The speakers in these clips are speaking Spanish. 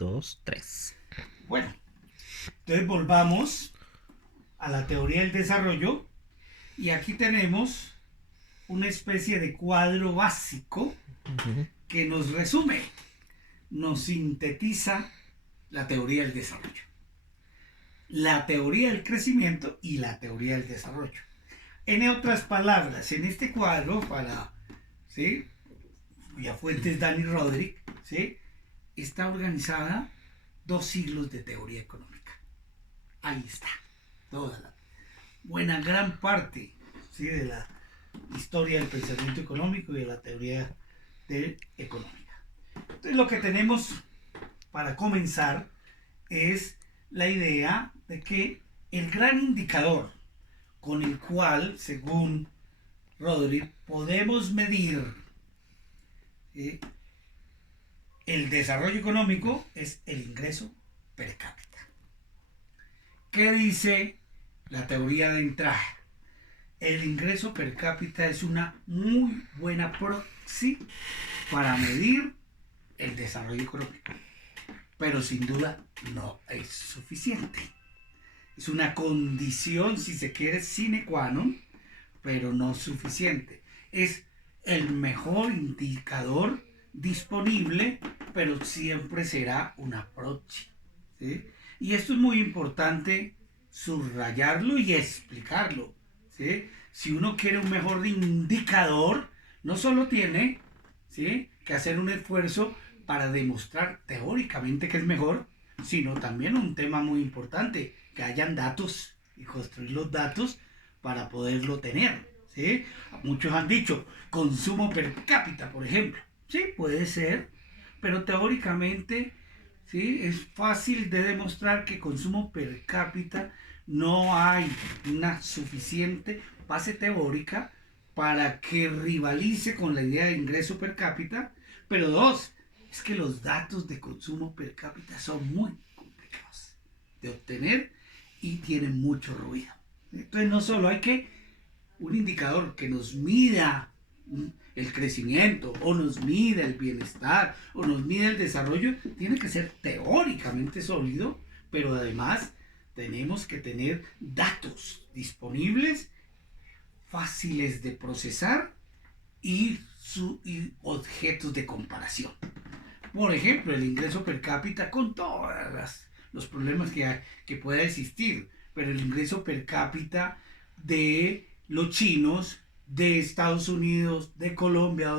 2, 3. Bueno, entonces volvamos a la teoría del desarrollo y aquí tenemos una especie de cuadro básico que nos resume, nos sintetiza la teoría del desarrollo, la teoría del crecimiento y la teoría del desarrollo. En otras palabras, en este cuadro, para, ¿sí?, cuya fuente es Danny Roderick, ¿sí?, está organizada 2 siglos de teoría económica. Ahí está, toda la buena gran parte, ¿sí?, de la historia del pensamiento económico y de la teoría económica. Entonces lo que tenemos para comenzar es la idea de que el gran indicador con el cual, según Roderick, podemos medir ¿sí?, el desarrollo económico es el ingreso per cápita. ¿Qué dice la teoría de entrada? El ingreso per cápita es una muy buena proxy para medir el desarrollo económico, pero sin duda no es suficiente. Es una condición, si se quiere, sine qua non, pero no suficiente. Es el mejor indicador disponible, pero siempre será una proxy, ¿sí? Y esto es muy importante subrayarlo y explicarlo, ¿sí? Si uno quiere un mejor indicador, no solo tiene, ¿sí?, que hacer un esfuerzo para demostrar teóricamente que es mejor, sino también un tema muy importante, que hayan datos y construir los datos para poderlo tener, ¿sí? Muchos han dicho consumo per cápita, por ejemplo. Sí, puede ser, pero teóricamente, ¿sí?, es fácil de demostrar que consumo per cápita no hay una suficiente base teórica para que rivalice con la idea de ingreso per cápita, pero dos, es que los datos de consumo per cápita son muy complicados de obtener y tienen mucho ruido. Entonces no solo hay que un indicador que nos mida el crecimiento o nos mida el bienestar o nos mida el desarrollo, tiene que ser teóricamente sólido, pero además tenemos que tener datos disponibles, fáciles de procesar y objetos de comparación. Por ejemplo, el ingreso per cápita con todos los problemas que pueda existir, pero el ingreso per cápita de los chinos, de Estados Unidos, de Colombia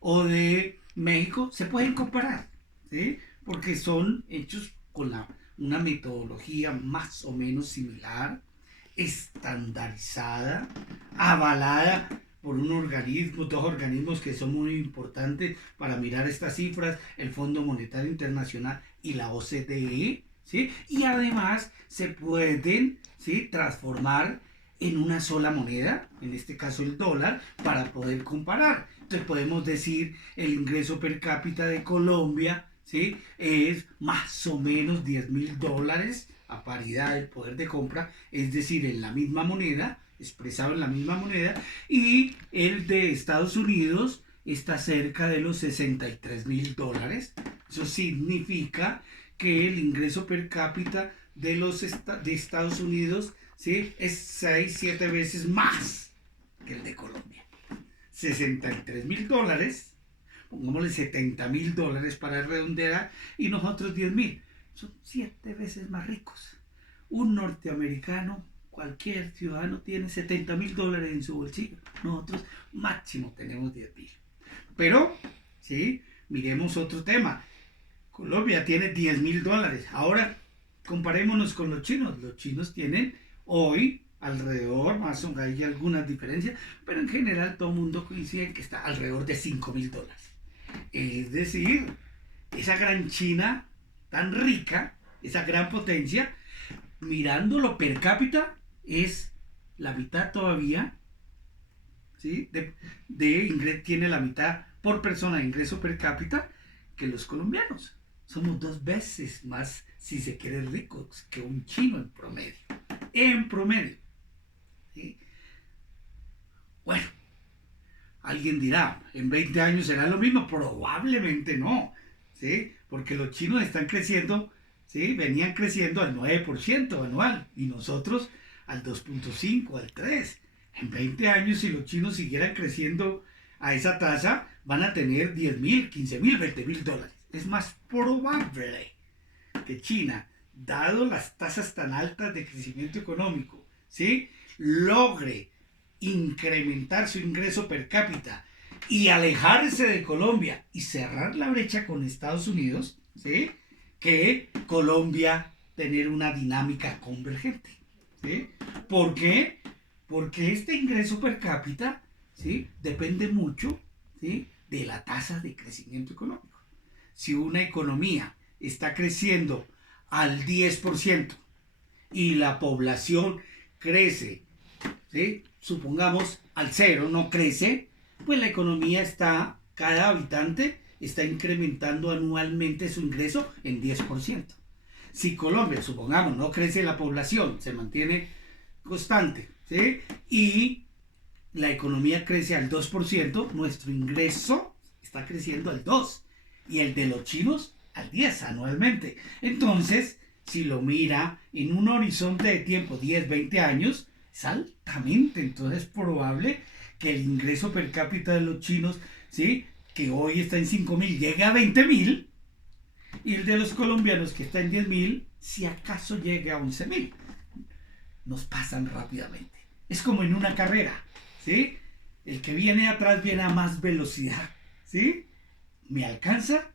o de México se pueden comparar, ¿sí?, porque son hechos con una metodología más o menos similar, estandarizada, avalada por un organismo, 2 organismos que son muy importantes para mirar estas cifras, el Fondo Monetario Internacional y la OCDE, ¿sí? Y además se pueden, ¿sí?, transformar en una sola moneda, en este caso el dólar, para poder comparar. Entonces podemos decir el ingreso per cápita de Colombia, ¿sí?, es más o menos $10,000 a paridad del poder de compra, es decir, en la misma moneda, expresado en la misma moneda, y el de Estados Unidos está cerca de los $63,000. Eso significa que el ingreso per cápita de Estados Unidos, ¿sí?, es 6-7 veces más que el de Colombia. $63,000, pongámosle $70,000 para redondear, y nosotros 10,000. Son 7 veces más ricos. Un norteamericano, cualquier ciudadano, tiene $70,000 en su bolsillo. Nosotros máximo tenemos 10,000. Pero, ¿sí?, miremos otro tema. Colombia tiene $10,000. Ahora, comparémonos con los chinos. Los chinos tienen hoy alrededor, más o menos, hay algunas diferencias, pero en general todo el mundo coincide en que está alrededor de $5,000. Es decir, esa gran China tan rica, esa gran potencia, mirándolo per cápita, es la mitad todavía, ¿sí?, tiene la mitad por persona de ingreso per cápita que los colombianos. Somos 2 veces más, si se quiere, ricos que un chino en promedio. En promedio. ¿Sí? Bueno, alguien dirá, ¿en 20 años será lo mismo? Probablemente no. ¿sí? Porque los chinos están creciendo, ¿sí? Venían creciendo al 9% anual y nosotros al 2,5, al 3%. En 20 años, si los chinos siguieran creciendo a esa tasa, van a tener 10,000, 15,000, 20,000 dólares. Es más probable que China, dado las tasas tan altas de crecimiento económico, ¿sí? Logre incrementar su ingreso per cápita y alejarse de Colombia y cerrar la brecha con Estados Unidos, ¿sí? Que Colombia tener una dinámica convergente, ¿sí? ¿Por qué? Porque este ingreso per cápita, ¿sí? Depende mucho, ¿sí? De la tasa de crecimiento económico. Si una economía está creciendo al 10% y la población crece, ¿sí? Supongamos al 0, no crece, pues la economía está, cada habitante está incrementando anualmente su ingreso en 10%. Si Colombia, supongamos, no crece la población, se mantiene constante, ¿sí? Y la economía crece al 2%, nuestro ingreso está creciendo al 2%, y el de los chinos al 10% anualmente. Entonces, si lo mira en un horizonte de tiempo 10, 20 años, es altamente entonces probable que el ingreso per cápita de los chinos, ¿sí? Que hoy está en 5,000, llegue a 20,000, y el de los colombianos, que está en 10,000, si acaso llegue a 11,000. Nos pasan rápidamente. Es como en una carrera, ¿sí? El que viene atrás viene a más velocidad, ¿sí? Me alcanza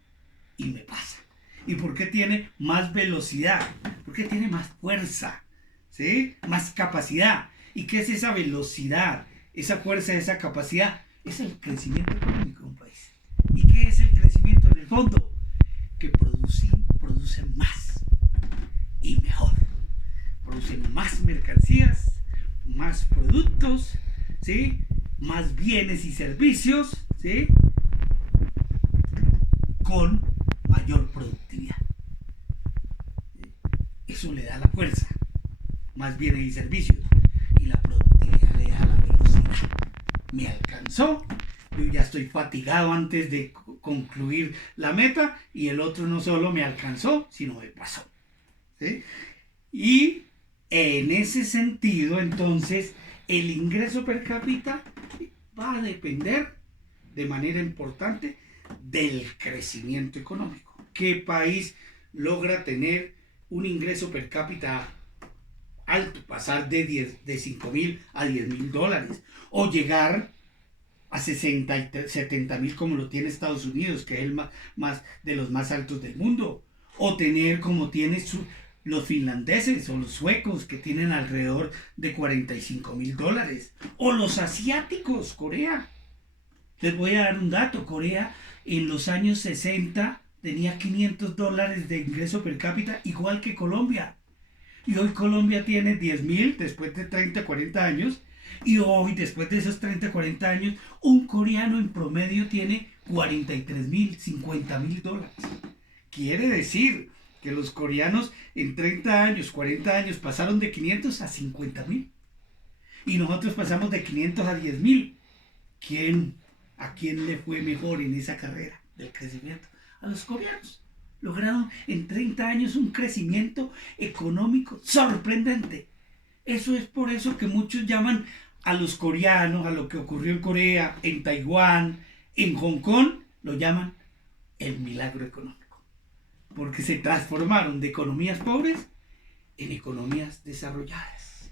y me pasa. ¿Y por qué tiene más velocidad? Porque tiene más fuerza, ¿sí? Más capacidad. ¿Y qué es esa velocidad? Esa fuerza, esa capacidad, es el crecimiento económico de un país. ¿Y qué es el crecimiento en el fondo? Que producen más y mejor. Producen más mercancías, más productos, ¿sí? Más bienes y servicios, ¿sí? Con mayor productividad. Eso le da la fuerza, más bienes y servicios, y la productividad le da la velocidad. Me alcanzó, yo ya estoy fatigado antes de concluir la meta, y el otro no solo me alcanzó, sino me pasó, ¿sí? Y en ese sentido, entonces, el ingreso per cápita va a depender de manera importante del crecimiento económico. ¿Qué país logra tener un ingreso per cápita alto, pasar de 5,000 a 10,000 dólares, o llegar a 60, 70,000 como lo tiene Estados Unidos, que es el más de los más altos del mundo, o tener como tiene los finlandeses o los suecos, que tienen alrededor de 45,000 dólares, o los asiáticos, Corea? Les voy a dar un dato. Corea en los años 60 tenía 500 dólares de ingreso per cápita, igual que Colombia. Y hoy Colombia tiene 10,000 después de 30, 40 años. Y hoy, después de esos 30, 40 años, un coreano en promedio tiene 43,000, 50,000 dólares. Quiere decir que los coreanos en 30 años, 40 años pasaron de 500 a 50,000. Y nosotros pasamos de 500 a 10,000. ¿A quién le fue mejor en esa carrera del crecimiento? A los coreanos. Lograron en 30 años un crecimiento económico sorprendente. Eso es por eso que muchos llaman a los coreanos, a lo que ocurrió en Corea, en Taiwán, en Hong Kong, lo llaman el milagro económico. Porque se transformaron de economías pobres en economías desarrolladas.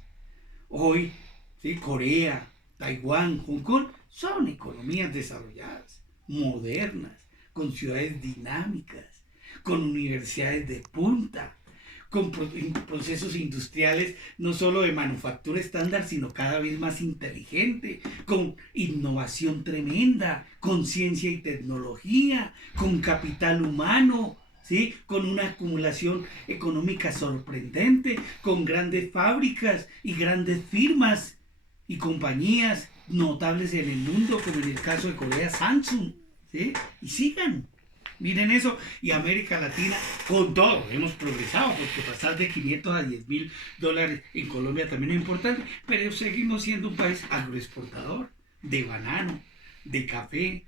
Hoy, ¿sí? Corea, Taiwán, Hong Kong son economías desarrolladas, modernas, con ciudades dinámicas, con universidades de punta, con procesos industriales no solo de manufactura estándar, sino cada vez más inteligente, con innovación tremenda, con ciencia y tecnología, con capital humano, ¿sí? Con una acumulación económica sorprendente, con grandes fábricas y grandes firmas y compañías notables en el mundo, como en el caso de Corea, Samsung, ¿sí? Y sigan. Miren eso, y América Latina, con todo, hemos progresado, porque pasar de 500 a 10,000 dólares en Colombia también es importante, pero seguimos siendo un país agroexportador, de banano, de café,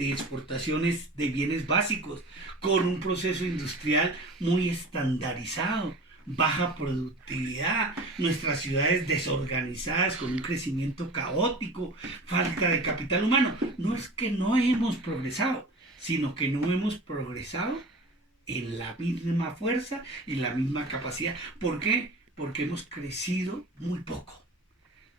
de exportaciones de bienes básicos, con un proceso industrial muy estandarizado, baja productividad, nuestras ciudades desorganizadas con un crecimiento caótico, falta de capital humano. No es que no hemos progresado, sino que no hemos progresado en la misma fuerza y la misma capacidad. ¿Por qué? Porque hemos crecido muy poco.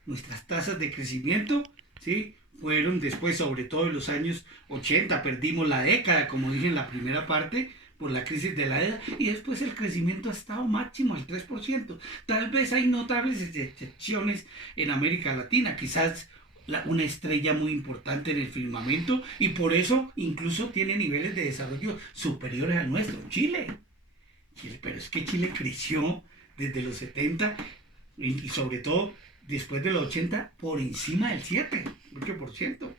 Nuestras tasas de crecimiento, ¿sí?, fueron después, sobre todo en los años 80, perdimos la década, como dije en la primera parte, por la crisis de la edad, y después el crecimiento ha estado máximo al 3%. Tal vez hay notables excepciones en América Latina, quizás una estrella muy importante en el firmamento, y por eso incluso tiene niveles de desarrollo superiores al nuestro, Chile. Pero es que Chile creció desde los 70 y sobre todo después de los 80 por encima del 8%.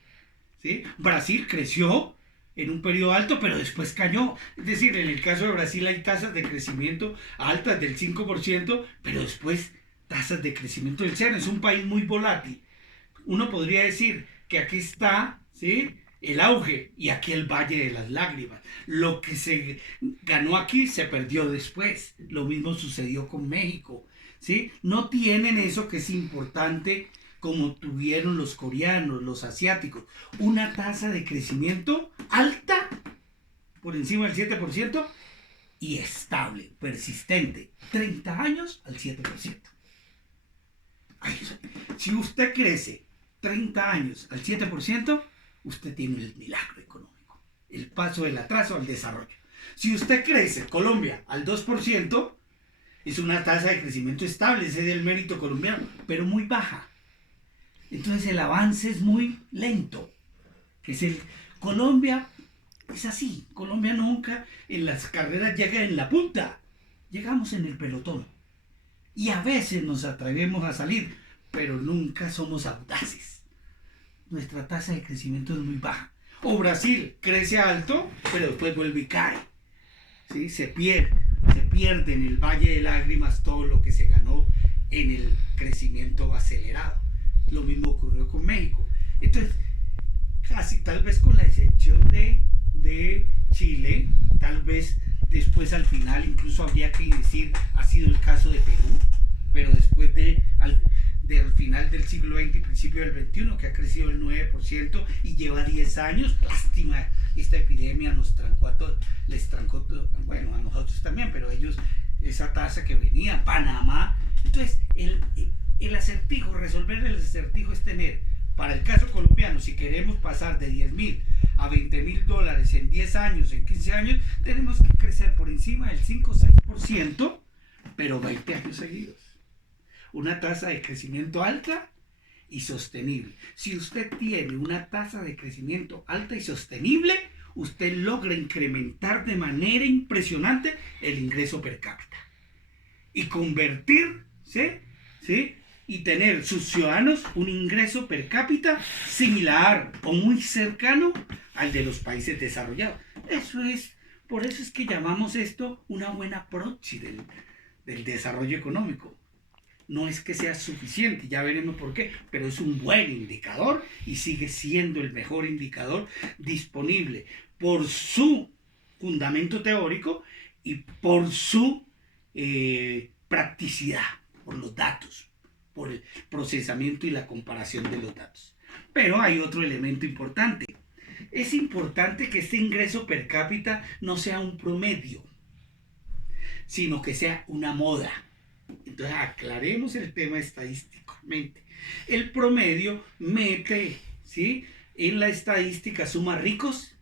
¿Sí? Brasil creció en un periodo alto, pero después cayó. Es decir, en el caso de Brasil hay tasas de crecimiento altas del 5%, pero después tasas de crecimiento del 0%. Es un país muy volátil. Uno podría decir que aquí está, ¿sí?, el auge y aquí el valle de las lágrimas. Lo que se ganó aquí se perdió después. Lo mismo sucedió con México, ¿sí? No tienen eso que es importante como tuvieron los coreanos, los asiáticos. Una tasa de crecimiento alta, por encima del 7%, y estable, persistente. 30 años al 7%. Ay, si usted crece 30 años al 7%, usted tiene el milagro económico, el paso del atraso al desarrollo. Si usted crece, Colombia, al 2%, es una tasa de crecimiento estable, ese es el mérito colombiano, pero muy baja. Entonces el avance es muy lento. Colombia es así. Colombia nunca en las carreras llega en la punta. Llegamos en el pelotón. Y a veces nos atrevemos a salir, pero nunca somos audaces. Nuestra tasa de crecimiento es muy baja. O Brasil crece alto, pero después vuelve y cae. ¿Sí? Se pierde en el valle de lágrimas todo lo que se ganó en el crecimiento acelerado. Lo mismo ocurrió con México. Entonces, casi tal vez con la excepción de Chile, tal vez después al final, incluso habría que decir, ha sido el caso de Perú, pero después del final del siglo XX y principio del XXI, que ha crecido el 9% y lleva 10 años. Lástima, esta epidemia nos trancó a todos, les trancó, bueno, a nosotros también, pero ellos, esa tasa que venía, Panamá. Entonces, el acertijo, resolver el acertijo es tener, para el caso colombiano, si queremos pasar de 10.000 a 20.000 dólares en 10 años, en 15 años, tenemos que crecer por encima del 5 o 6%, pero 20 años seguidos. Una tasa de crecimiento alta y sostenible. Si usted tiene una tasa de crecimiento alta y sostenible, usted logra incrementar de manera impresionante el ingreso per cápita y convertir, ¿sí?, y tener sus ciudadanos un ingreso per cápita similar o muy cercano al de los países desarrollados. Por eso es que llamamos esto una buena proxy del desarrollo económico. No es que sea suficiente, ya veremos por qué, pero es un buen indicador y sigue siendo el mejor indicador disponible por su fundamento teórico y por su practicidad, por los datos, por el procesamiento y la comparación de los datos. Pero hay otro elemento importante. Es importante que este ingreso per cápita no sea un promedio, sino que sea una moda. Entonces aclaremos el tema estadísticamente. El promedio mete, ¿sí?, en la estadística suma ricos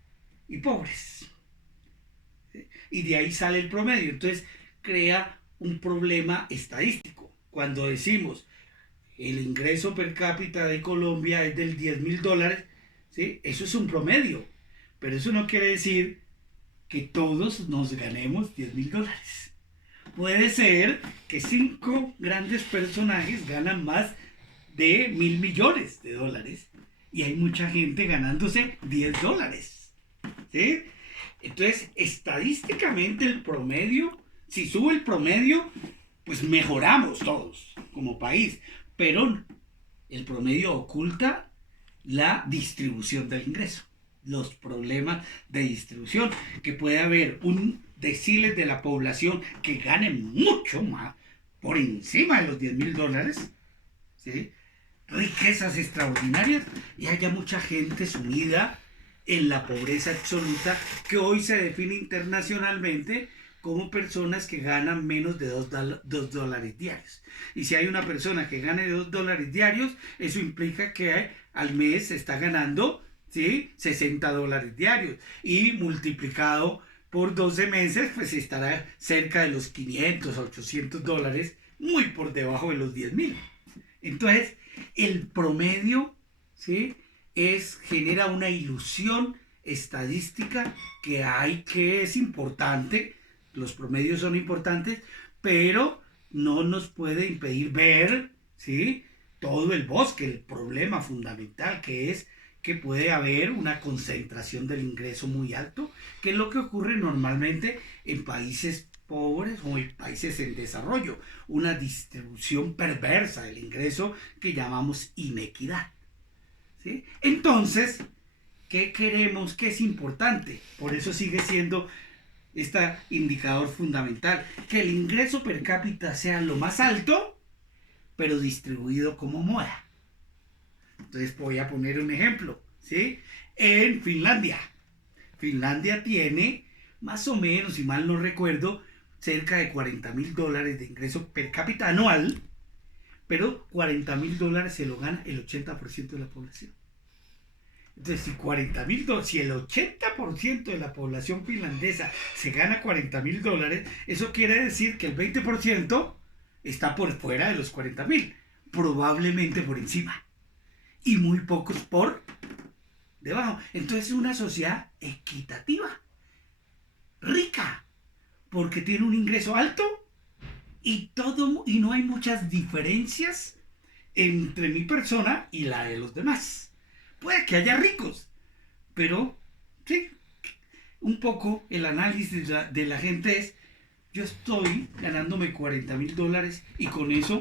y pobres, ¿sí?, y de ahí sale el promedio. Entonces crea un problema estadístico. Cuando decimos el ingreso per cápita de Colombia es del 10.000 dólares, ¿sí?, eso es un promedio, pero eso no quiere decir que todos nos ganemos 10.000 dólares. Puede ser que 5 grandes personajes ganan más de 1.000 millones de dólares y hay mucha gente ganándose 10 dólares. ¿Sí? Entonces, estadísticamente el promedio, si sube el promedio, pues mejoramos todos como país, pero el promedio oculta la distribución del ingreso. los problemas de distribución, que puede haber un deciles de la población que gane mucho más, por encima de los $10,000, ¿sí? Riquezas extraordinarias, y haya mucha gente sumida en la pobreza absoluta, que hoy se define internacionalmente como personas que ganan menos de $2 diarios. Y si hay una persona que gane $2 diarios, eso implica que al mes está ganando, ¿sí?, $60 diarios, y multiplicado por 12 meses, pues estará cerca de los 500 a $800, muy por debajo de los 10,000. Entonces, el promedio, ¿sí?, genera una ilusión estadística que es importante. Los promedios son importantes, pero no nos puede impedir ver, ¿sí?, todo el bosque, el problema fundamental, que es que puede haber una concentración del ingreso muy alto, que es lo que ocurre normalmente en países pobres o en países en desarrollo, una distribución perversa del ingreso que llamamos inequidad, ¿sí? Entonces, ¿qué queremos? ¿Qué es importante? Por eso sigue siendo este indicador fundamental, que el ingreso per cápita sea lo más alto, pero distribuido como moda. Entonces voy a poner un ejemplo, ¿sí? En Finlandia tiene más o menos, si mal no recuerdo, cerca de $40,000 de ingreso per cápita anual, pero $40,000 se lo gana el 80% de la población. Entonces, si el 80% de la población finlandesa se gana $40,000, eso quiere decir que el 20% está por fuera de los 40,000, probablemente por encima, y muy pocos por debajo. Entonces es una sociedad equitativa, rica, porque tiene un ingreso alto y no hay muchas diferencias entre mi persona y la de los demás. Puede que haya ricos, pero sí, un poco el análisis de la gente es: yo estoy ganándome $40,000 y con eso,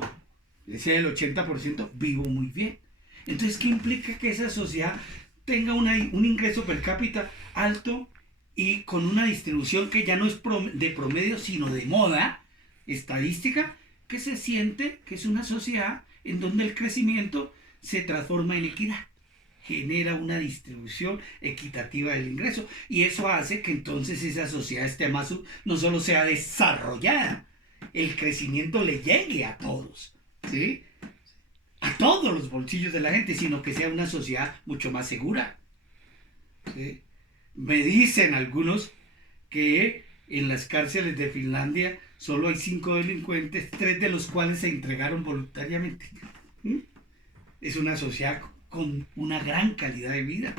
ese el 80%, vivo muy bien. Entonces, ¿qué implica que esa sociedad tenga un ingreso per cápita alto y con una distribución que ya no es de promedio, sino de moda estadística, que se siente que es una sociedad en donde el crecimiento se transforma en equidad, genera una distribución equitativa del ingreso, y eso hace que entonces esa sociedad esté más, no solo sea desarrollada, el crecimiento le llegue a todos, ¿sí?, a todos los bolsillos de la gente, sino que sea una sociedad mucho más segura, ¿sí? Me dicen algunos que en las cárceles de Finlandia solo hay 5 delincuentes, 3 de los cuales se entregaron voluntariamente. ¿Sí? Es una sociedad con una gran calidad de vida,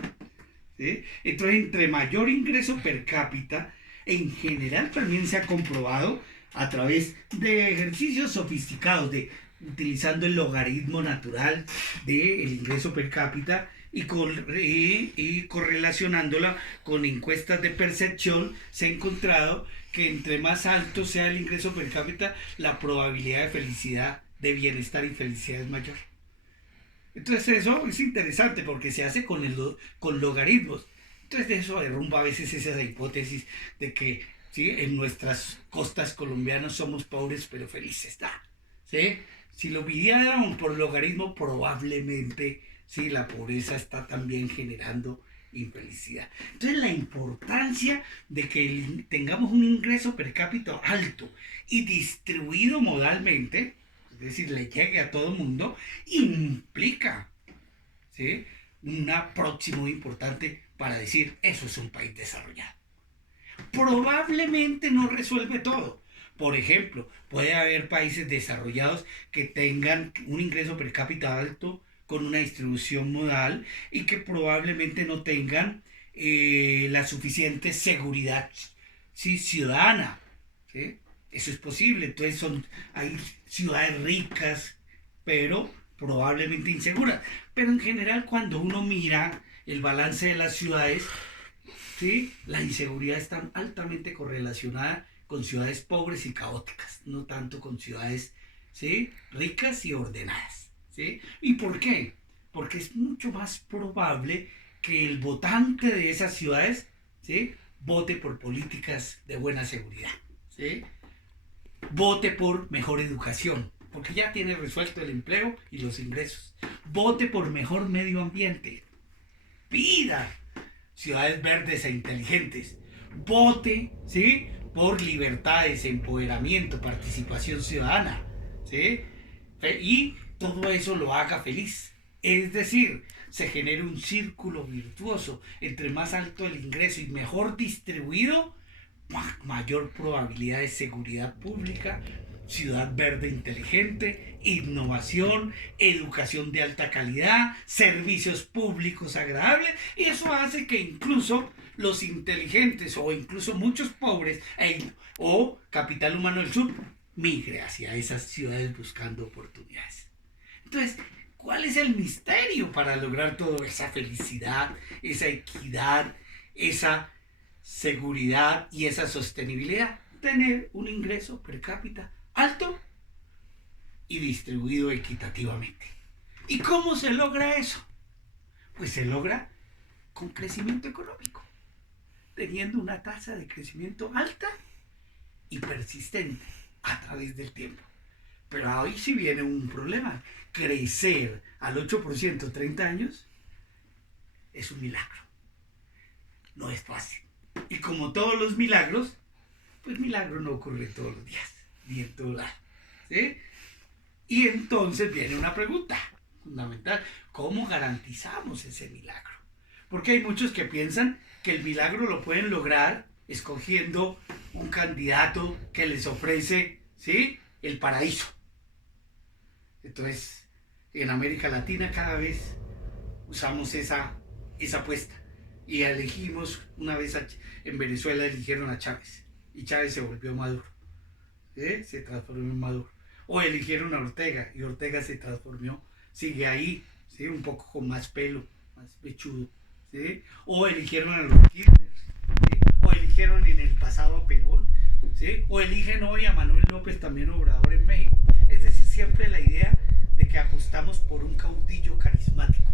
¿sí? Entonces, entre mayor ingreso per cápita, en general también se ha comprobado a través de ejercicios sofisticados, utilizando el logaritmo natural del ingreso per cápita y correlacionándola con encuestas de percepción, se ha encontrado que entre más alto sea el ingreso per cápita, la probabilidad de felicidad, de bienestar y felicidad es mayor. Entonces eso es interesante porque se hace con logaritmos. Entonces de eso derrumba a veces esa hipótesis de que, ¿sí?, en nuestras costas colombianas somos pobres pero felices. ¿Sí? Si lo midieran por logaritmo, probablemente, sí, la pobreza está también generando infelicidad. Entonces, la importancia de que tengamos un ingreso per cápita alto y distribuido modalmente, es decir, le llegue a todo el mundo, implica, ¿sí?, un próximo importante para decir: eso es un país desarrollado. Probablemente no resuelve todo. Por ejemplo, puede haber países desarrollados que tengan un ingreso per cápita alto con una distribución modal y que probablemente no tengan la suficiente seguridad, ¿sí?, ciudadana, ¿sí? Eso es posible. Entonces hay ciudades ricas, pero probablemente inseguras. Pero en general, cuando uno mira el balance de las ciudades, ¿sí?, la inseguridad está altamente correlacionada con ciudades pobres y caóticas, no tanto con ciudades, ¿sí?, ricas y ordenadas, ¿sí? ¿Y por qué? Porque es mucho más probable que el votante de esas ciudades, ¿sí?, vote por políticas de buena seguridad, ¿sí?, vote por mejor educación, porque ya tiene resuelto el empleo y los ingresos, vote por mejor medio ambiente, pida ciudades verdes e inteligentes, vote, ¿sí?, por libertades, empoderamiento, participación ciudadana, ¿sí?, y todo eso lo haga feliz. Es decir, se genera un círculo virtuoso. Entre más alto el ingreso y mejor distribuido, mayor probabilidad de seguridad pública, ciudad verde inteligente, innovación, educación de alta calidad, servicios públicos agradables, y eso hace que incluso los inteligentes o incluso muchos pobres o capital humano del sur migre hacia esas ciudades buscando oportunidades. Entonces, ¿cuál es el misterio para lograr toda esa felicidad, esa equidad, esa seguridad y esa sostenibilidad? Tener un ingreso per cápita alto y distribuido equitativamente. ¿Y cómo se logra eso? Pues se logra con crecimiento económico, teniendo una tasa de crecimiento alta y persistente a través del tiempo. Pero ahí sí viene un problema. Crecer al 8% 30 años es un milagro. No es fácil. Y como todos los milagros, pues milagro no ocurre todos los días, ni en todo lado, ¿sí? Y entonces viene una pregunta fundamental. ¿Cómo garantizamos ese milagro? Porque hay muchos que piensan que el milagro lo pueden lograr escogiendo un candidato que les ofrece, ¿sí?, el paraíso. Entonces, en América Latina cada vez usamos esa apuesta. Y elegimos, una vez en Venezuela eligieron a Chávez. Y Chávez se volvió Maduro. ¿Sí? Se transformó en Maduro. O eligieron a Ortega. Y Ortega se transformó, sigue ahí, ¿sí?, un poco con más pelo, más pechudo. ¿Sí? O eligieron a los Kirchner. ¿Sí? O eligieron en el pasado a Perón. ¿Sí? O eligen hoy a Manuel López, también Obrador, en México. Es decir, siempre la idea de que apostamos por un caudillo carismático.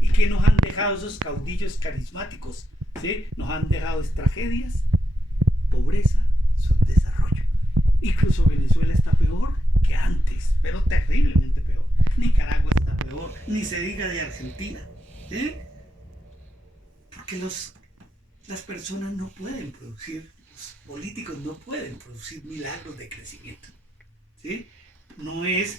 ¿Y qué nos han dejado esos caudillos carismáticos? ¿Sí? Nos han dejado tragedias, pobreza, subdesarrollo. Incluso Venezuela está peor que antes, pero terriblemente peor. Nicaragua está peor, ni se diga de Argentina. ¿Sí? Porque las personas no pueden producir, los políticos no pueden producir milagros de crecimiento. ¿Sí? No es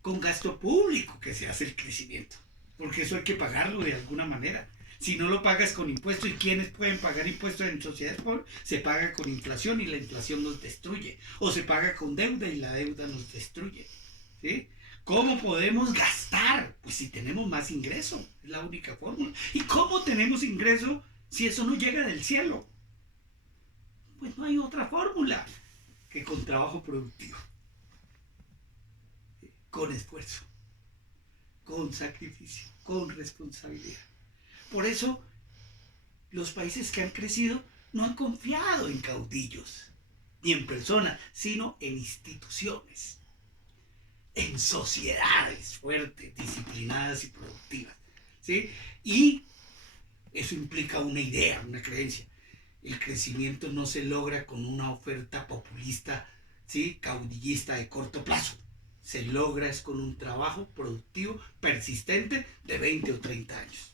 con gasto público que se hace el crecimiento, porque eso hay que pagarlo de alguna manera. Si no lo pagas con impuestos, ¿y quiénes pueden pagar impuestos en sociedades pobres? Se paga con inflación y la inflación nos destruye. O se paga con deuda y la deuda nos destruye. ¿Sí? ¿Cómo podemos gastar? Pues si tenemos más ingreso, es la única fórmula. ¿Y cómo tenemos ingreso si eso no llega del cielo? Pues no hay otra fórmula que con trabajo productivo, con esfuerzo, con sacrificio, con responsabilidad. Por eso los países que han crecido no han confiado en caudillos, ni en personas, sino en instituciones, en sociedades fuertes, disciplinadas y productivas. ¿Sí? Y eso implica una idea, una creencia. El crecimiento no se logra con una oferta populista, ¿sí?, caudillista de corto plazo. Se logra es con un trabajo productivo persistente de 20 o 30 años.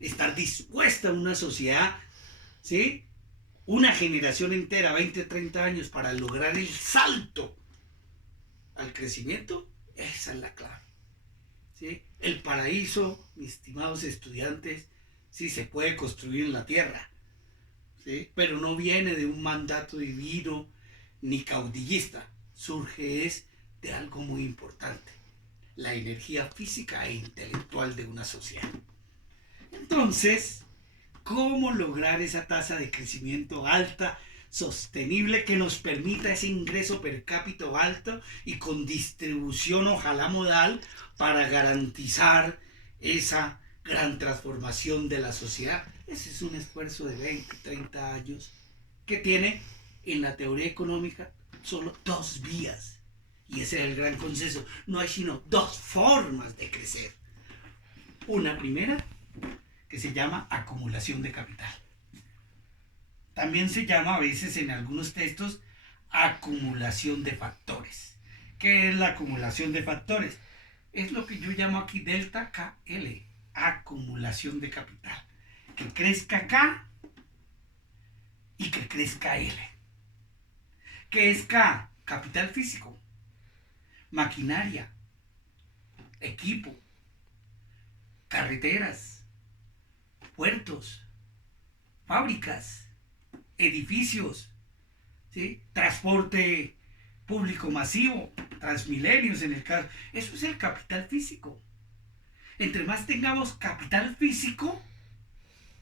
Estar dispuesta a una sociedad, ¿sí?, una generación entera, 20 o 30 años, para lograr el salto al crecimiento, esa es la clave. ¿Sí? El paraíso, mis estimados estudiantes, sí se puede construir en la tierra, ¿sí?, pero no viene de un mandato divino ni caudillista. Surge de algo muy importante: la energía física e intelectual de una sociedad. Entonces, ¿cómo lograr esa tasa de crecimiento alta, sostenible, que nos permita ese ingreso per cápita alto y con distribución ojalá modal para garantizar esa gran transformación de la sociedad? Ese es un esfuerzo de 20, 30 años que tiene en la teoría económica solo dos vías. Y ese es el gran consenso. No hay sino dos formas de crecer. Una primera, que se llama acumulación de capital. También se llama a veces en algunos textos acumulación de factores. ¿Qué es la acumulación de factores? Es lo que yo llamo aquí delta KL, acumulación de capital. Que crezca K y que crezca L. ¿Qué es K? Capital físico, maquinaria, equipo, carreteras, puertos, fábricas, edificios, ¿sí? Transporte público masivo, Transmilenios en el caso. Eso es el capital físico. Entre más tengamos capital físico,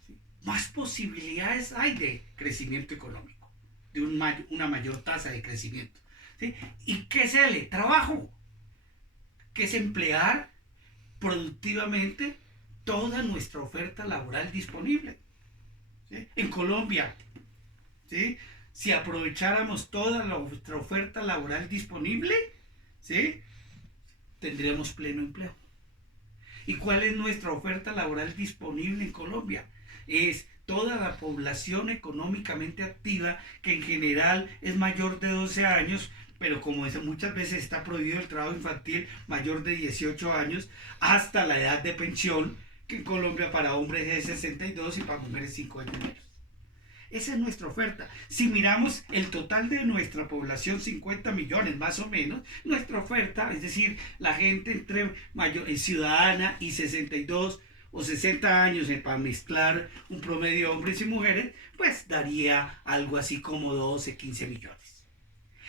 ¿sí?, más posibilidades hay de crecimiento económico, de una mayor tasa de crecimiento, ¿sí? ¿Y qué es el trabajo? Que es emplear productivamente toda nuestra oferta laboral disponible, ¿sí? En Colombia, ¿sí?, si aprovecháramos toda nuestra oferta laboral disponible, ¿sí?, tendríamos pleno empleo. ¿Y cuál es nuestra oferta laboral disponible en Colombia? Es toda la población económicamente activa, que en general es mayor de 12 años, pero como muchas veces está prohibido el trabajo infantil, mayor de 18 años, hasta la edad de pensión, que en Colombia para hombres es 62 y para mujeres 5 años menos. Esa es nuestra oferta. Si miramos el total de nuestra población, 50 millones más o menos, nuestra oferta, es decir, la gente entre ciudadana y 62 o 60 años, para mezclar un promedio de hombres y mujeres, pues daría algo así como 12, 15 millones.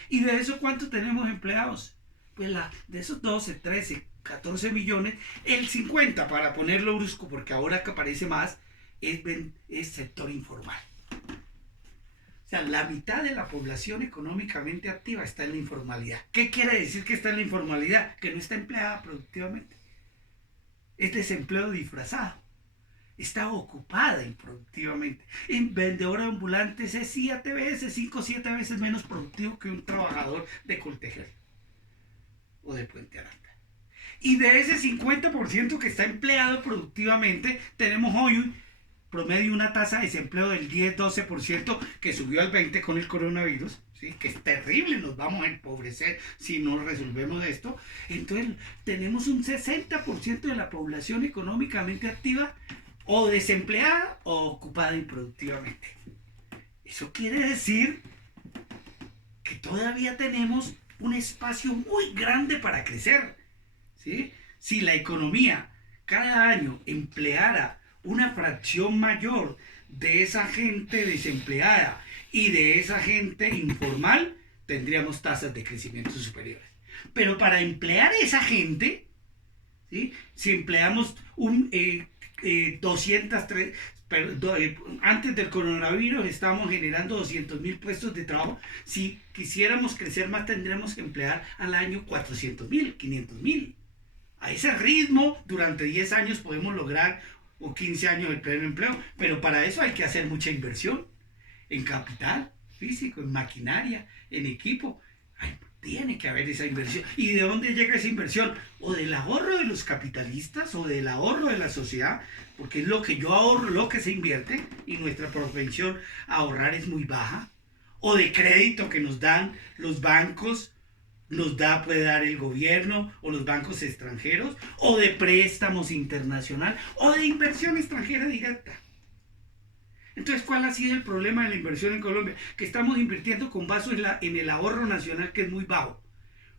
¿Y de eso cuánto tenemos empleados? Pues de esos 12, 13, 14 millones, el 50, para ponerlo brusco, porque ahora que aparece más, es sector informal. O sea, la mitad de la población económicamente activa está en la informalidad. ¿Qué quiere decir que está en la informalidad? Que no está empleada productivamente. Es desempleo disfrazado. Está ocupada improductivamente. En vendedor ambulante es 7 veces, 5 o 7 veces menos productivo que un trabajador de Coltejer o de Puente Aranda. Y de ese 50% que está empleado productivamente, tenemos hoy promedio una tasa de desempleo del 10-12%, que subió al 20% con el coronavirus, ¿sí?, que es terrible, nos vamos a empobrecer si no resolvemos esto. Entonces tenemos un 60% de la población económicamente activa o desempleada o ocupada improductivamente. Eso quiere decir que todavía tenemos un espacio muy grande para crecer, ¿sí? Si la economía cada año empleara una fracción mayor de esa gente desempleada y de esa gente informal, tendríamos tasas de crecimiento superiores. Pero para emplear esa gente, ¿sí?, si empleamos 203, antes del coronavirus estábamos generando 200.000 puestos de trabajo. Si quisiéramos crecer más, tendríamos que emplear al año 400.000, 500.000. A ese ritmo, durante 10 años podemos lograr, o 15 años, el pleno empleo, pero para eso hay que hacer mucha inversión en capital físico, en maquinaria, en equipo. Tiene que haber esa inversión. ¿Y de dónde llega esa inversión? O del ahorro de los capitalistas o del ahorro de la sociedad, porque es lo que yo ahorro, lo que se invierte, y nuestra propensión a ahorrar es muy baja. O de crédito que nos dan los bancos, puede dar el gobierno o los bancos extranjeros, o de préstamos internacional, o de inversión extranjera directa. Entonces, ¿cuál ha sido el problema de la inversión en Colombia? Que estamos invirtiendo con base en el ahorro nacional, que es muy bajo,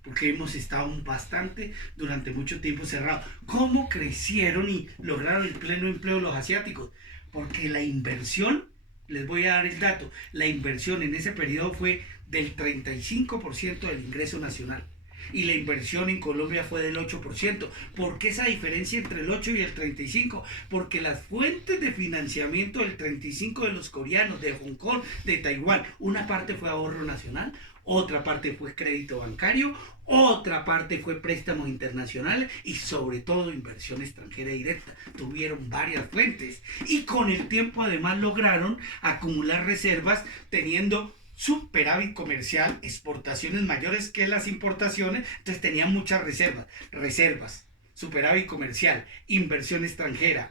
porque hemos estado bastante durante mucho tiempo cerrados. ¿Cómo crecieron y lograron el pleno empleo los asiáticos? Porque la inversión, les voy a dar el dato, la inversión en ese periodo fue del 35% del ingreso nacional. Y la inversión en Colombia fue del 8%. ¿Por qué esa diferencia entre el 8 y el 35? Porque las fuentes de financiamiento del 35 de los coreanos, de Hong Kong, de Taiwán, una parte fue ahorro nacional, otra parte fue crédito bancario, otra parte fue préstamos internacionales y sobre todo inversión extranjera directa. Tuvieron varias fuentes y con el tiempo además lograron acumular reservas, teniendo superávit comercial, exportaciones mayores que las importaciones. Entonces tenían muchas reservas, superávit comercial, inversión extranjera,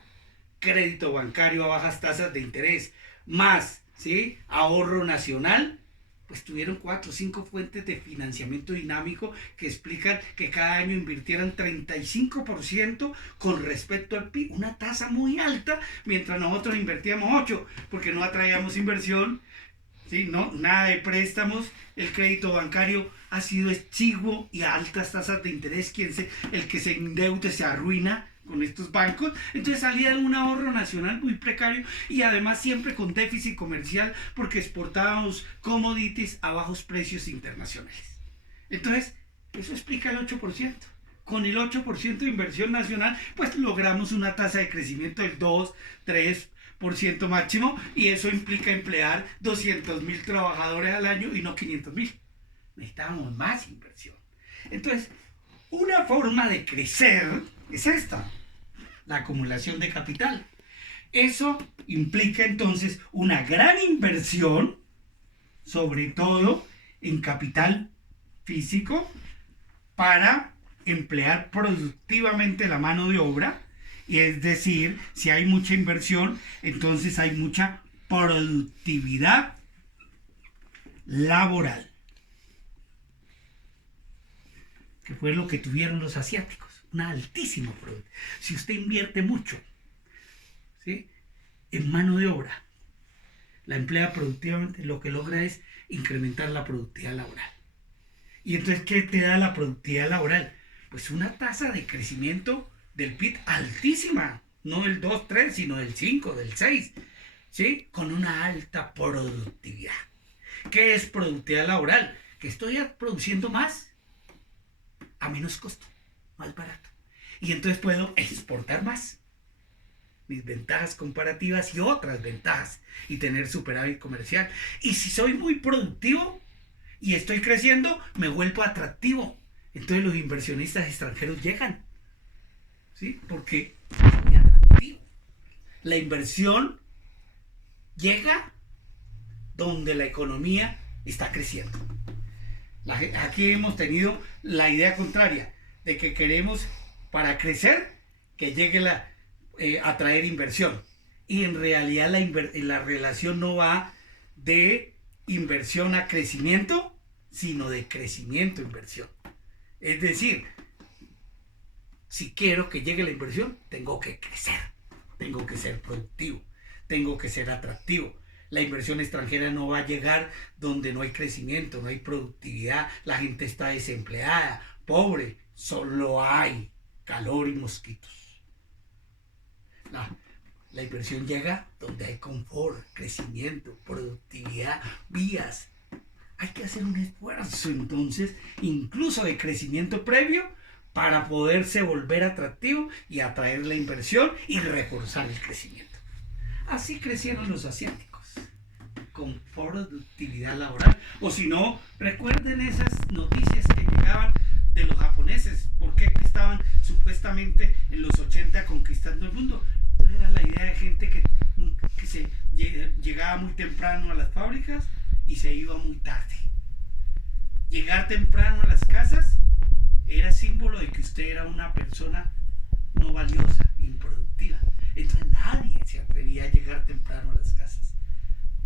crédito bancario a bajas tasas de interés, más, ¿sí?, ahorro nacional, pues tuvieron 4 o 5 fuentes de financiamiento dinámico que explican que cada año invirtieran 35% con respecto al PIB, una tasa muy alta, mientras nosotros invertíamos 8%, porque no atraíamos inversión, ¿sí? No, nada de préstamos, el crédito bancario ha sido exiguo y a altas tasas de interés, el que se endeude se arruina con estos bancos, entonces salía de un ahorro nacional muy precario y además siempre con déficit comercial porque exportábamos commodities a bajos precios internacionales. Entonces, eso explica el 8%. Con el 8% de inversión nacional, pues logramos una tasa de crecimiento del 2, 3% máximo, y eso implica emplear 200.000 trabajadores al año y no 500.000. Necesitábamos más inversión. Entonces, una forma de crecer es esta, la acumulación de capital. Eso implica entonces una gran inversión, sobre todo en capital físico, para emplear productivamente la mano de obra, y es decir, si hay mucha inversión, entonces hay mucha productividad laboral, que fue lo que tuvieron los asiáticos, una altísima productividad. Si usted invierte mucho, ¿sí?, en mano de obra, la emplea productivamente, lo que logra es incrementar la productividad laboral. Y entonces, ¿qué te da la productividad laboral? Pues una tasa de crecimiento del PIB altísima, no del 2, 3, sino del 5, del 6, ¿sí?, con una alta productividad. ¿Qué es productividad laboral? Que estoy produciendo más a menos costo, más barato. Y entonces puedo exportar más. Mis ventajas comparativas y otras ventajas, y tener superávit comercial. Y si soy muy productivo y estoy creciendo, me vuelvo atractivo. Entonces los inversionistas extranjeros llegan, ¿sí?, porque es muy atractivo. La inversión llega donde la economía está creciendo. Aquí hemos tenido la idea contraria, de que queremos, para crecer, que llegue a traer inversión. Y en realidad la relación no va de inversión a crecimiento, sino de crecimiento a inversión. Es decir, si quiero que llegue la inversión, tengo que crecer, tengo que ser productivo, tengo que ser atractivo. La inversión extranjera no va a llegar donde no hay crecimiento, no hay productividad, la gente está desempleada, pobre, solo hay calor y mosquitos. La inversión llega donde hay confort, crecimiento, productividad, vías. Hay que hacer un esfuerzo entonces, incluso de crecimiento previo, para poderse volver atractivo y atraer la inversión y reforzar el crecimiento. Así crecieron los asiáticos, con productividad laboral. O si no, recuerden esas noticias que llegaban de los japoneses, porque estaban supuestamente en los 80 conquistando el mundo. Entonces era la idea de gente que llegaba muy temprano a las fábricas y se iba muy tarde. Llegar temprano a las casas era símbolo de que usted era una persona no valiosa, improductiva. Entonces nadie se atrevía a llegar temprano a las casas.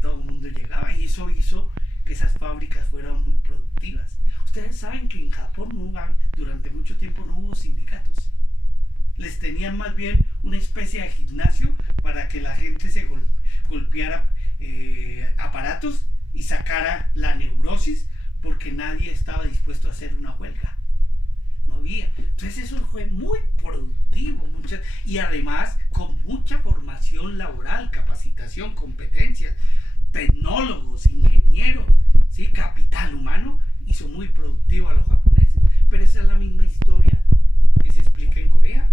Todo el mundo llegaba, y eso hizo que esas fábricas fueran muy productivas. Ustedes saben que en Japón durante mucho tiempo no hubo sindicatos. Les tenían más bien una especie de gimnasio para que la gente se golpeara aparatos y sacara la neurosis, porque nadie estaba dispuesto a hacer una huelga. No había. Entonces eso fue muy productivo, y además con mucha formación laboral, capacitación, competencias, tecnólogos, ingenieros, ¿sí?, capital humano, hizo muy productivo a los japoneses. Pero esa es la misma historia que se explica en Corea.